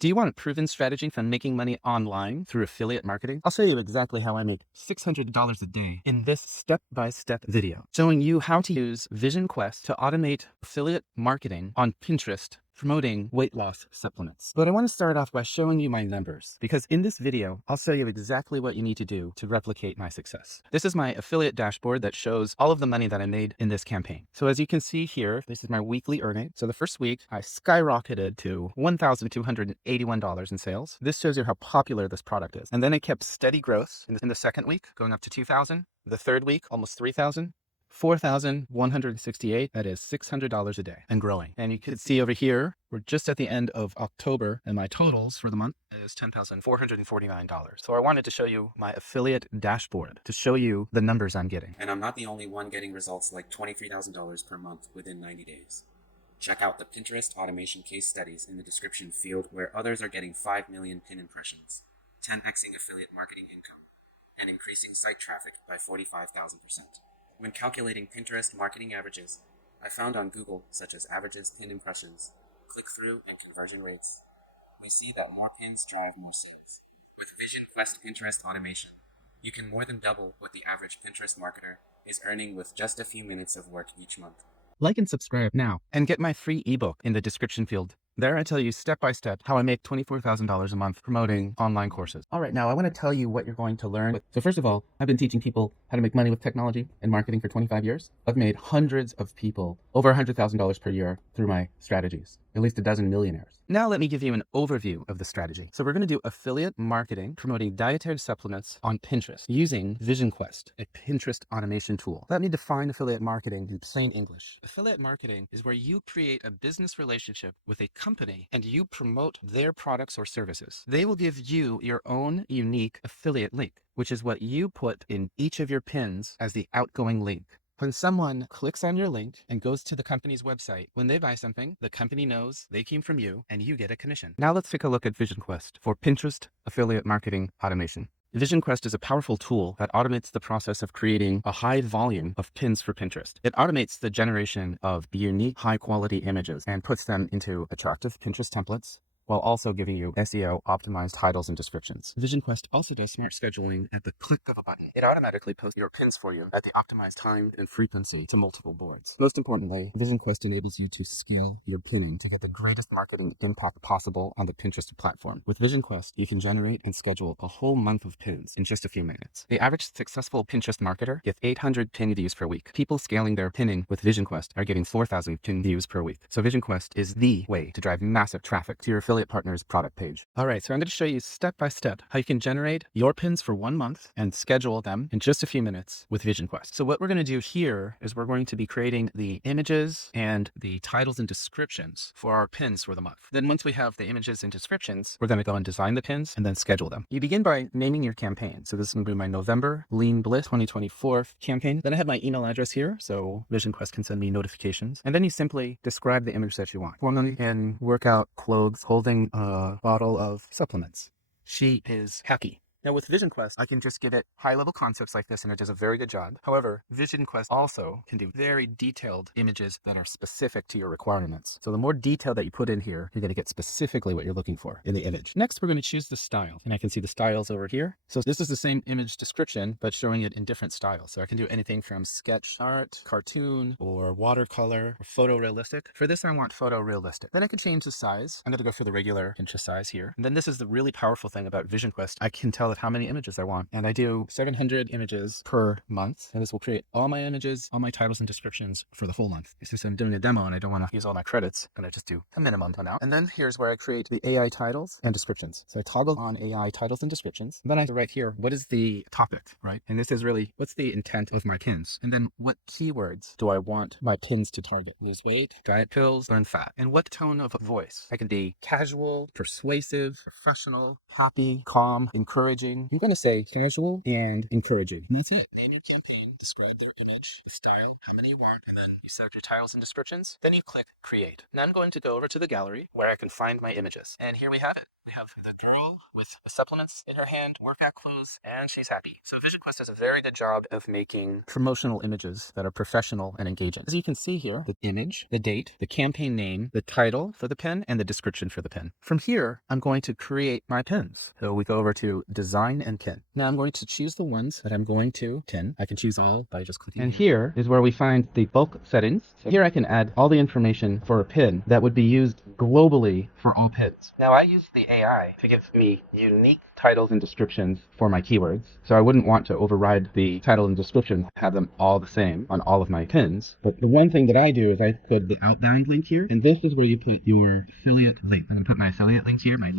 Do you want a proven strategy for making money online through affiliate marketing? I'll show you exactly how I make $600 a day in this step-by-step video, showing you how to use Vision Quest to automate affiliate marketing on Pinterest, promoting weight loss supplements. But I want to start off by showing you my numbers, because in this video, I'll show you exactly what you need to do to replicate my success. This is my affiliate dashboard that shows all of the money that I made in this campaign. So as you can see here, this is my weekly earning. So the first week I skyrocketed to $1,281 in sales. This shows you how popular this product is. And then it kept steady growth in the second week, going up to 2,000. The third week, almost 3,000. 4,168, that is $600 a day and growing. And you can see over here, we're just at the end of October and my totals for the month is $10,449. So I wanted to show you my affiliate dashboard to show you the numbers I'm getting. And I'm not the only one getting results like $23,000 per month within 90 days. Check out the Pinterest automation case studies in the description field where others are getting 5 million pin impressions, 10xing affiliate marketing income, and increasing site traffic by 45,000%. When calculating Pinterest marketing averages, I found on Google, such as averages, pin impressions, click-through, and conversion rates, we see that more pins drive more sales. With Vision Quest Pinterest automation, you can more than double what the average Pinterest marketer is earning with just a few minutes of work each month. Like and subscribe now and get my free ebook in the description field. There I tell you step by step how I make $24,000 a month promoting online courses. All right, now I want to tell you what you're going to learn. So first of all, I've been teaching people how to make money with technology and marketing for 25 years. I've made hundreds of people over $100,000 per year through my strategies, at least a dozen millionaires. Now let me give you an overview of the strategy. So we're going to do affiliate marketing promoting dietary supplements on Pinterest using Vision Quest, a Pinterest automation tool. Let me define affiliate marketing in plain English. Affiliate marketing is where you create a business relationship with a company and you promote their products or services. They will give you your own unique affiliate link, which is what you put in each of your pins as the outgoing link. When someone clicks on your link and goes to the company's website, when they buy something, the company knows they came from you and you get a commission. Now let's take a look at Vision Quest for Pinterest affiliate marketing automation. Vision Quest is a powerful tool that automates the process of creating a high volume of pins for Pinterest. It automates the generation of unique, high-quality images and puts them into attractive Pinterest templates, while also giving you SEO optimized titles and descriptions. Vision Quest also does smart scheduling at the click of a button. It automatically posts your pins for you at the optimized time and frequency to multiple boards. Most importantly, Vision Quest enables you to scale your pinning to get the greatest marketing impact possible on the Pinterest platform. With Vision Quest, you can generate and schedule a whole month of pins in just a few minutes. The average successful Pinterest marketer gets 800 pin views per week. People scaling their pinning with Vision Quest are getting 4,000 pin views per week. So Vision Quest is the way to drive massive traffic to your affiliate partner's product page. All right, so I'm going to show you step by step how you can generate your pins for 1 month and schedule them in just a few minutes with Vision Quest. So what we're going to do here is we're going to be creating the images and the titles and descriptions for our pins for the month. Then once we have the images and descriptions, we're going to go and design the pins and then schedule them. You begin by naming your campaign. So this is going to be my November Lean Bliss 2024 campaign. Then I have my email address here, so Vision Quest can send me notifications. And then you simply describe the image that you want. Woman in workout clothes holding a bottle of supplements. She is happy. Now with Vision Quest, I can just give it high-level concepts like this and it does a very good job. However, Vision Quest also can do very detailed images that are specific to your requirements. So the more detail that you put in here, you're going to get specifically what you're looking for in the image. Next, we're going to choose the style, and I can see the styles over here. So this is the same image description, but showing it in different styles. So I can do anything from sketch art, cartoon, or watercolor, or photorealistic. For this, I want photorealistic. Then I can change the size. I'm going to go for the regular Pinterest size here. And then this is the really powerful thing about Vision Quest. I can tell it how many images I want. And I do 700 images per month. And this will create all my images, all my titles and descriptions for the whole month. Since I'm doing a demo and I don't want to use all my credits, I'm going to just do a minimum amount. And then here's where I create the AI titles and descriptions. So I toggle on AI titles and descriptions. And then I have to write here, what is the topic, right? And this is really, what's the intent of my pins? And then what keywords do I want my pins to target? Lose weight, diet pills, burn fat. And what tone of voice? I can be casual, persuasive, professional, happy, calm, encouraging. I'm going to say casual and encouraging. And that's it. Name your campaign, describe their image, the style, how many you want, and then you select your titles and descriptions. Then you click create. Now I'm going to go over to the gallery where I can find my images. And here we have it. We have the girl with the supplements in her hand, workout clothes, and she's happy. So VisionQuest does a very good job of making promotional images that are professional and engaging. As you can see here, the image, the date, the campaign name, the title for the pin, and the description for the pin. From here, I'm going to create my pins. So we go over to design and pin. Now I'm going to choose the ones that I'm going to pin. I can choose all by just clicking. And here is where we find the bulk settings. So here I can add all the information for a pin that would be used globally for all pins. Now I use the AI to give me unique titles and descriptions for my keywords. So I wouldn't want to override the title and description, have them all the same on all of my pins. But the one thing that I do is I put the outbound link here, and this is where you put your affiliate link. I'm going to put my affiliate link here, my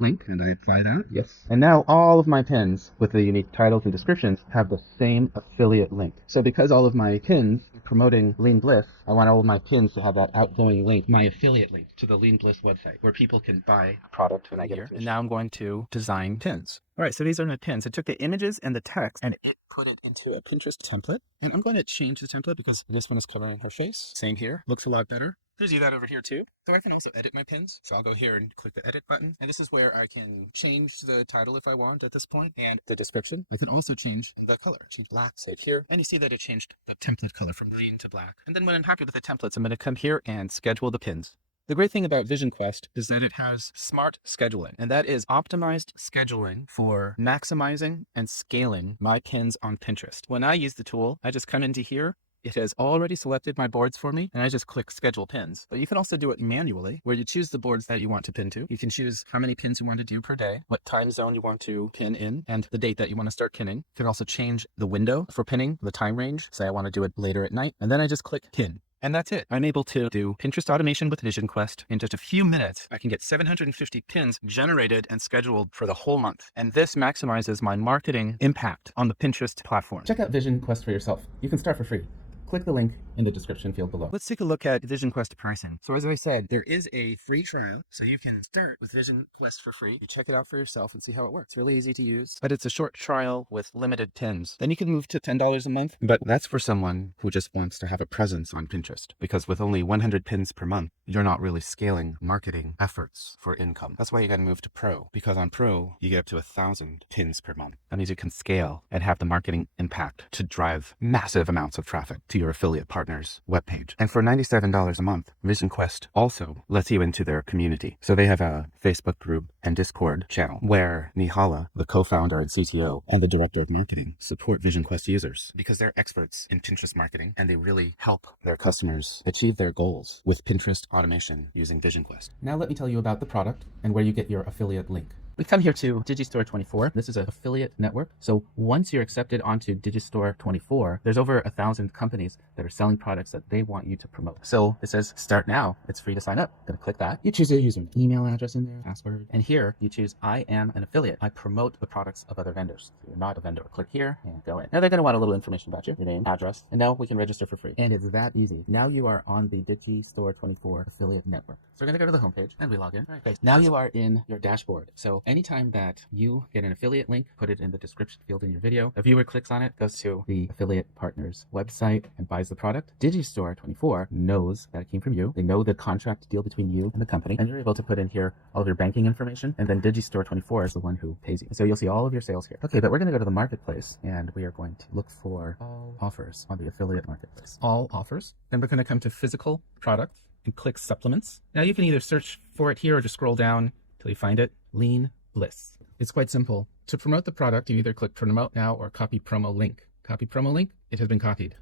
link, and I apply that. Yes. And now all of my pins with the unique titles and descriptions have the same affiliate link. So because all of my pins are promoting Lean Bliss, I want all of my pins to have that outgoing link, my affiliate link to the Lean Bliss website, where people can buy a product and I get it. And now I'm going to design pins. All right, so these are my pins. It took the images and the text and it put it into a Pinterest template. And I'm going to change the template because this one is covering her face. Same here. Looks a lot better. There's that over here too. So I can also edit my pins. So I'll go here and click the edit button. And this is where I can change the title if I want at this point and the description. I can also change the color. Change black, save here. And you see that it changed the template color from green to black. And then when I'm happy with the templates, I'm going to come here and schedule the pins. The great thing about VisionQuest is that it has smart scheduling, and that is optimized scheduling for maximizing and scaling my pins on Pinterest. When I use the tool, I just come into here. It has already selected my boards for me, and I just click schedule pins. But you can also do it manually, where you choose the boards that you want to pin to. You can choose how many pins you want to do per day, what time zone you want to pin in, and the date that you want to start pinning. You can also change the window for pinning, the time range. Say I want to do it later at night, and then I just click pin. And that's it. I'm able to do Pinterest automation with VisionQuest. In just a few minutes, I can get 750 pins generated and scheduled for the whole month. And this maximizes my marketing impact on the Pinterest platform. Check out VisionQuest for yourself. You can start for free. Click the link in the description field below. Let's take a look at VisionQuest pricing. So as I said, there is a free trial, so you can start with VisionQuest for free. You check it out for yourself and see how it works. It's really easy to use, but it's a short trial with limited pins. Then you can move to $10 a month, but that's for someone who just wants to have a presence on Pinterest, because with only 100 pins per month, you're not really scaling marketing efforts for income. That's why you got to move to Pro, because on Pro, you get up to 1,000 pins per month. That means you can scale and have the marketing impact to drive massive amounts of traffic to your affiliate partner's webpage. And for $97 a month, VisionQuest also lets you into their community. So they have a Facebook group and Discord channel where Nihala, the co-founder and CTO, and the director of marketing support VisionQuest users because they're experts in Pinterest marketing and they really help their customers achieve their goals with Pinterest automation using VisionQuest. Now let me tell you about the product and where you get your affiliate link. We come here to Digistore 24. This is an affiliate network. So once you're accepted onto Digistore 24, there's over 1,000 companies that are selling products that they want you to promote. So it says start now. It's free to sign up. Gonna click that. You choose your user, email address in there, password. And here you choose I am an affiliate. I promote the products of other vendors. So you're not a vendor. Click here and go in. Now they're gonna want a little information about you, your name, address, and now we can register for free. And it's that easy. Now you are on the Digistore 24 affiliate network. So we're gonna go to the homepage and we log in. All right, great. Now you are in your dashboard. So anytime that you get an affiliate link, put it in the description field in your video. A viewer clicks on it, goes to the affiliate partner's website and buys the product. Digistore 24 knows that it came from you. They know the contract deal between you and the company, and you're able to put in here all of your banking information, and then Digistore 24 is the one who pays you. So you'll see all of your sales here. Okay, but we're gonna go to the marketplace and we are going to look for all offers on the affiliate marketplace. All offers. Then we're gonna come to physical product and click supplements. Now you can either search for it here or just scroll down till you find it. Lean Bliss. It's quite simple. To promote the product, you either click promote now or copy promo link. Copy promo link, it has been copied.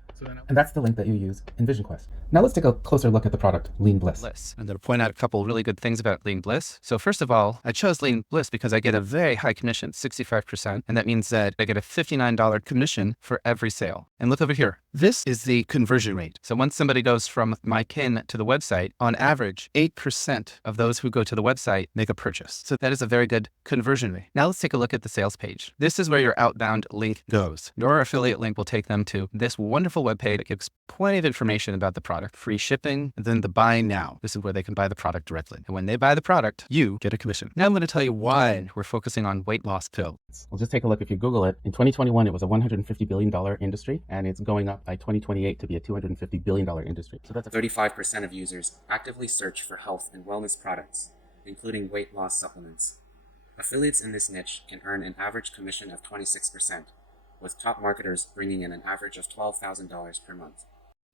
And that's the link that you use in VisionQuest. Now let's take a closer look at the product, Lean Bliss. I'm going to point out a couple really good things about Lean Bliss. So first of all, I chose Lean Bliss because I get a very high commission, 65%. And that means that I get a $59 commission for every sale. And look over here. This is the conversion rate. So once somebody goes from my pin to the website, on average, 8% of those who go to the website make a purchase. So that is a very good conversion rate. Now let's take a look at the sales page. This is where your outbound link goes. Your affiliate link will take them to this wonderful webpage that gives plenty of information about the product, free shipping, and then the buy now. This is where they can buy the product directly. And when they buy the product, you get a commission. Now I'm going to tell you why we're focusing on weight loss pills. We'll just take a look. If you Google it, in 2021, it was a $150 billion industry, and it's going up by 2028 to be a $250 billion industry. So that's 35% of users actively search for health and wellness products, including weight loss supplements. Affiliates in this niche can earn an average commission of 26%, with top marketers bringing in an average of $12,000 per month.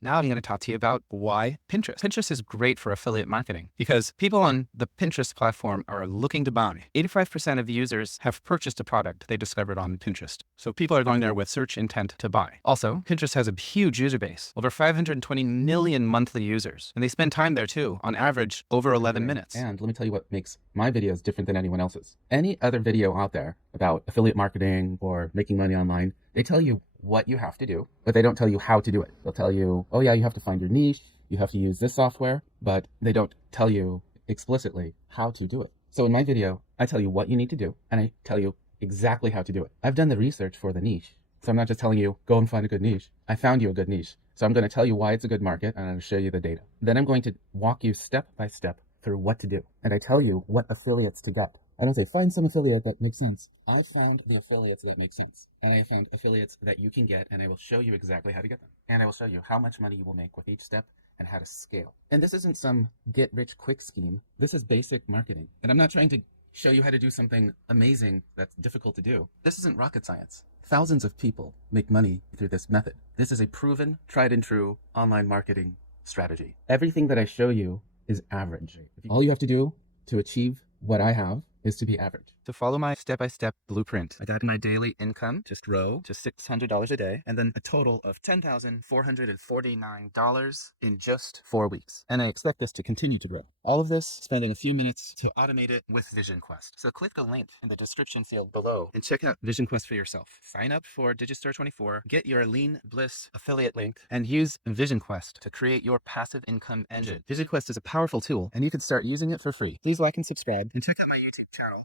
Now I'm going to talk to you about why Pinterest. Pinterest is great for affiliate marketing because people on the Pinterest platform are looking to buy. 85% of users have purchased a product they discovered on Pinterest. So people are going there with search intent to buy. Also, Pinterest has a huge user base, over 520 million monthly users. And they spend time there too, on average over 11 minutes. And let me tell you what makes my videos different than anyone else's. Any other video out there about affiliate marketing or making money online, they tell you what you have to do, but they don't tell you how to do it. They'll tell you, oh yeah, you have to find your niche, you have to use this software, but they don't tell you explicitly how to do it. So in my video, I tell you what you need to do, and I tell you exactly how to do it. I've done the research for the niche. So I'm not just telling you, go and find a good niche. I found you a good niche. So I'm going to tell you why it's a good market, and I'm going to show you the data. Then I'm going to walk you step by step through what to do. And I tell you what affiliates to get. I don't say, find some affiliate that makes sense. I found the affiliates that make sense. And I found affiliates that you can get, and I will show you exactly how to get them. And I will show you how much money you will make with each step and how to scale. And this isn't some get-rich-quick scheme. This is basic marketing. And I'm not trying to show you how to do something amazing that's difficult to do. This isn't rocket science. Thousands of people make money through this method. This is a proven, tried and true online marketing strategy. Everything that I show you is average. All you have to do to achieve what I have is to be average. To follow my step-by-step blueprint, I got my daily income just grow to $600 a day, and then a total of $10,449 in just 4 weeks. And I expect this to continue to grow. All of this spending a few minutes to automate it with Vision Quest. So click the link in the description field below and check out Vision Quest for yourself. Sign up for Digistore 24, get your Lean Bliss affiliate link, and use Vision Quest to create your passive income engine. Vision Quest is a powerful tool, and you can start using it for free. Please like and subscribe, and check out my YouTube channel